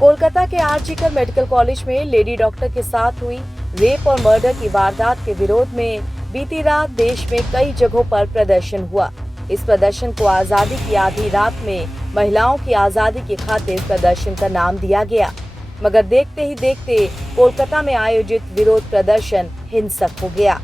कोलकाता के RG Kar medical college में lady doctor के साथ हुई रेप और मर्डर की वारदात के विरोध में बीती रात देश में कई जगहों पर प्रदर्शन हुआ। इस प्रदर्शन को आजादी की आधी रात में महिलाओं की आजादी की खातिर प्रदर्शन का नाम दिया गया, मगर देखते ही देखते कोलकाता में आयोजित विरोध प्रदर्शन हिंसक हो गया।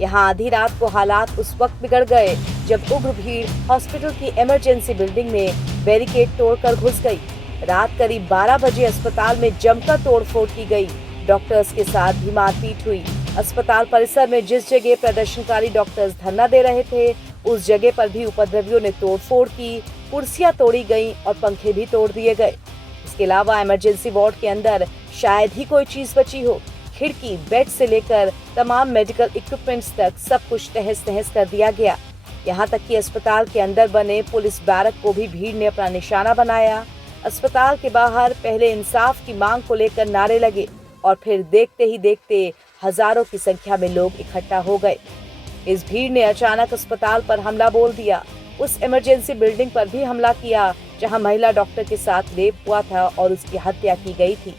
यहाँ आधी रात को हालात उस वक्त बिगड़ गए जब उग्र भीड़ हॉस्पिटल की इमरजेंसी बिल्डिंग में बैरिकेड तोड़कर घुस गई। रात करीब 12 बजे अस्पताल में जमकर तोड़फोड़ की गई। डॉक्टर्स के साथ भी मारपीट हुई। अस्पताल परिसर में जिस जगह प्रदर्शनकारी डॉक्टर्स धरना दे रहे थे, उस जगह पर भी उपद्रवियों ने तोड़फोड़ की, कुर्सियां तोड़ी गईं और पंखे भी तोड़ दिए गए। इसके अलावा इमरजेंसी वार्ड के अंदर शायद ही कोई चीज बची हो। खिड़की, बेड से लेकर तमाम मेडिकल इक्विपमेंट्स तक सब कुछ तहस नहस कर दिया गया। यहाँ तक कि अस्पताल के अंदर बने पुलिस बैरक को भी भीड़ ने अपना निशाना बनाया। अस्पताल के बाहर पहले इंसाफ की मांग को लेकर नारे लगे और फिर देखते ही देखते हजारों की संख्या में लोग इकट्ठा हो गए। इस भीड़ ने अचानक अस्पताल पर हमला बोल दिया। उस इमरजेंसी बिल्डिंग पर भी हमला किया जहां महिला डॉक्टर के साथ रेप हुआ था और उसकी हत्या की गई थी।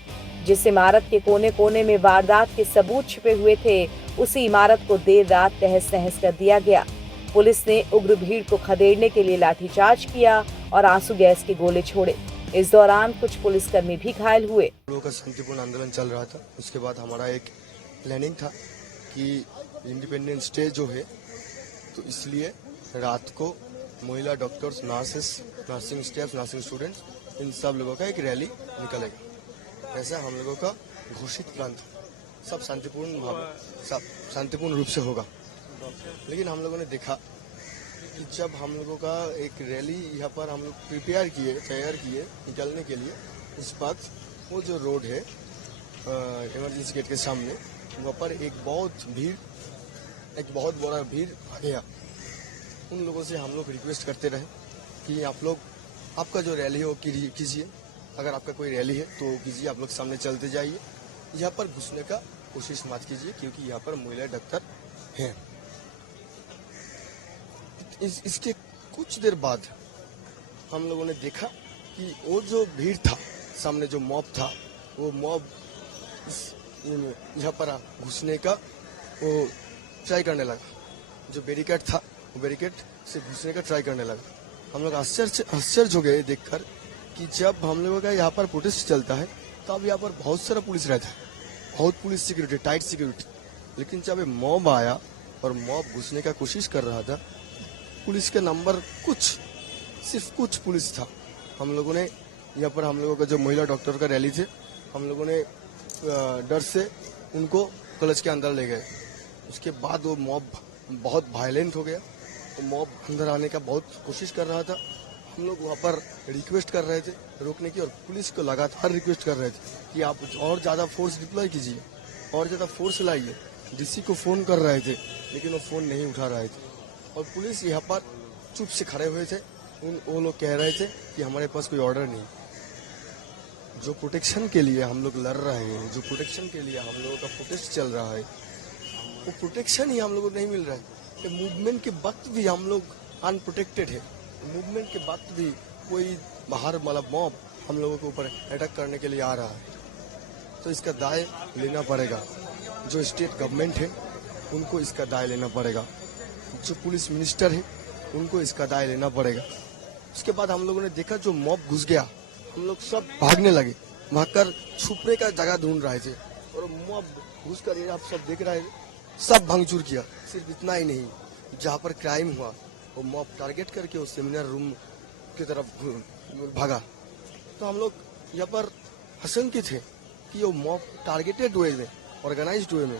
जिस इमारत के कोने कोने में वारदात के सबूत छिपे हुए थे, उसी इमारत को देर रात तहस नहस कर दिया गया। पुलिस ने उग्र भीड़ को खदेड़ने के लिए लाठीचार्ज किया और आंसू गैस के गोले छोड़े। इस दौरान कुछ पुलिसकर्मी भी घायल हुए। लोगों का शांतिपूर्ण आंदोलन चल रहा था। उसके बाद हमारा एक प्लानिंग था कि इंडिपेंडेंस डे जो है, तो इसलिए रात को महिला doctors, nurses, nursing staff, nursing students, इन सब लोगों का एक रैली निकलेगा। ऐसा हम लोगों का घोषित प्लान था। सब शांतिपूर्ण रूप से होगा। लेकिन हम लोगों ने देखा कि जब हम लोगों का एक रैली यहाँ पर हम लोग तैयार किए निकलने के लिए, उस वक्त वो जो रोड है इमरजेंसी गेट के सामने, वहाँ पर एक बहुत बड़ा भीड़ आ गया। उन लोगों से हम लोग रिक्वेस्ट करते रहे कि आप लोग, आपका जो रैली है वो कीजिए। अगर आपका कोई रैली है तो कीजिए, आप लोग सामने चलते जाइए। यहाँ पर घुसने का कोशिश मत कीजिए क्योंकि यहाँ पर महिला डॉक्टर हैं। इसके कुछ देर बाद हम लोगों ने देखा कि वो जो भीड़ था, सामने जो मॉब था, वो मॉब यहाँ पर घुसने का वो ट्राई करने लगा। जो बैरिकेड था, वो बैरिकेड से घुसने का ट्राई करने लगा। हम लोग आश्चर्य हो गए देखकर कि जब हम लोगों का यहाँ पर प्रोटेस्ट चलता है तब यहाँ पर बहुत सारा पुलिस रहता है, बहुत पुलिस सिक्योरिटी, टाइट सिक्योरिटी। लेकिन जब ये मॉब आया और मॉब घुसने का कोशिश कर रहा था, पुलिस के नंबर सिर्फ कुछ पुलिस था। हम लोगों ने यहाँ पर, हम लोगों का जो महिला डॉक्टर का रैली थे, हम लोगों ने डर से उनको कॉलेज के अंदर ले गए। उसके बाद वो मॉब बहुत वायलेंट हो गया। तो मॉब अंदर आने का बहुत कोशिश कर रहा था। हम लोग वहाँ पर रिक्वेस्ट कर रहे थे रोकने की, और पुलिस को लगातार रिक्वेस्ट कर रहे थे कि आप और ज़्यादा फोर्स डिप्लॉय कीजिए, और ज़्यादा फोर्स लाइए। डीसी को फ़ोन कर रहे थे लेकिन वो फ़ोन नहीं उठा रहे थे, और पुलिस यहाँ पर चुप से खड़े हुए थे। वो लोग कह रहे थे कि हमारे पास कोई ऑर्डर नहीं। जो प्रोटेक्शन के लिए हम लोग लड़ रहे हैं, जो प्रोटेक्शन के लिए हम लोगों का प्रोटेस्ट चल रहा है, वो प्रोटेक्शन ही हम लोगों को नहीं मिल रहा है। मूवमेंट के वक्त भी हम लोग अनप्रोटेक्टेड है। मूवमेंट के वक्त भी कोई बाहर मतलब मॉब हम लोगों के ऊपर अटैक करने के लिए आ रहा है। तो इसका दाय लेना पड़ेगा। जो स्टेट गवर्नमेंट है उनको इसका दाय लेना पड़ेगा। जो पुलिस मिनिस्टर है उनको इसका दाय लेना पड़ेगा। उसके बाद हम लोगों ने देखा जो मॉब घुस गया, हम लोग सब भागने लगे, भागकर छुपने का जगह ढूंढ रहे थे। और मॉब घुसकर, ये आप सब देख रहे थे, सब भंगचूर किया। सिर्फ इतना ही नहीं, जहाँ पर क्राइम हुआ वो मॉब टारगेट करके उस सेमिनार रूम की तरफ भागा। तो हम लोग यहाँ पर आशंकित थे कि वो मॉब टारगेटेड वे में, ऑर्गेनाइज्ड वे में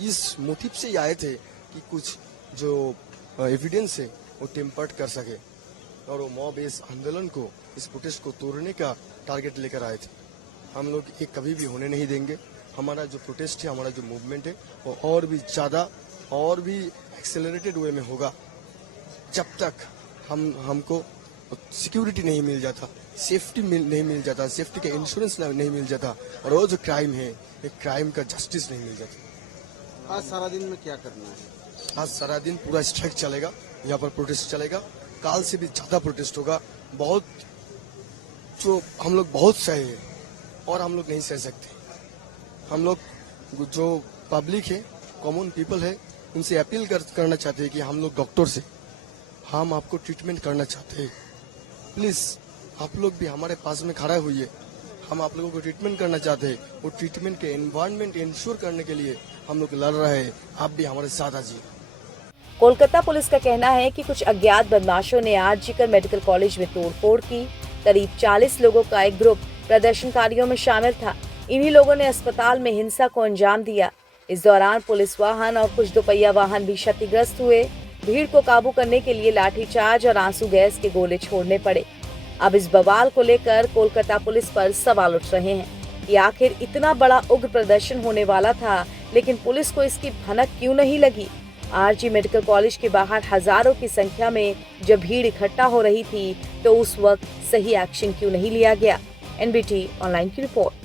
इस मोटिव से ही आए थे कि कुछ जो एविडेंस है वो टेम्पर्ड कर सके, और वो मॉब इस आंदोलन को, इस प्रोटेस्ट को तोड़ने का टारगेट लेकर आए थे। हम लोग ये कभी भी होने नहीं देंगे। हमारा जो प्रोटेस्ट है, हमारा जो मूवमेंट है, वो और भी ज़्यादा और भी एक्सेलरेटेड वे में होगा जब तक हमको सिक्योरिटी नहीं मिल जाता, सेफ्टी नहीं मिल जाता, सेफ्टी का इंश्योरेंस नहीं मिल जाता, और वो जो क्राइम है, एक क्राइम का जस्टिस नहीं मिल जाता। आज सारा दिन में क्या करना है? आज सारा दिन पूरा स्ट्राइक चलेगा, यहाँ पर प्रोटेस्ट चलेगा। काल से भी ज्यादा प्रोटेस्ट होगा। बहुत जो हम लोग बहुत सहे हैं, और हम लोग नहीं सह सकते। हम लोग जो पब्लिक है, कॉमन पीपल है, उनसे अपील करना चाहते हैं कि हम लोग डॉक्टर से हम आपको ट्रीटमेंट करना चाहते हैं। प्लीज आप लोग भी हमारे पास में खड़ा हुई हम आप लोगों को ट्रीटमेंट करना चाहते हैं। वो ट्रीटमेंट के एनवायरनमेंट इंश्योर करने के लिए हम लोग लड़ रहे हैं। आप भी हमारे साथ आइए। कोलकाता पुलिस का कहना है कि कुछ अज्ञात बदमाशों ने आरजीकर मेडिकल कॉलेज में तोड़फोड़ की। करीब 40 लोगों का एक ग्रुप प्रदर्शनकारियों में शामिल था। इन्हीं लोगों ने अस्पताल में हिंसा को अंजाम दिया। इस दौरान पुलिस वाहन और कुछ दोपहिया वाहन भी क्षतिग्रस्त हुए। भीड़ को काबू करने के लिए लाठीचार्ज और आंसू गैस के गोले छोड़ने पड़े। अब इस बवाल को लेकर कोलकाता पुलिस पर सवाल उठ रहे हैं कि आखिर इतना बड़ा उग्र प्रदर्शन होने वाला था, लेकिन पुलिस को इसकी भनक क्यों नहीं लगी। आरजी मेडिकल कॉलेज के बाहर हजारों की संख्या में जब भीड़ इकट्ठा हो रही थी तो उस वक्त सही एक्शन क्यों नहीं लिया गया। एनबीटी ऑनलाइन की रिपोर्ट।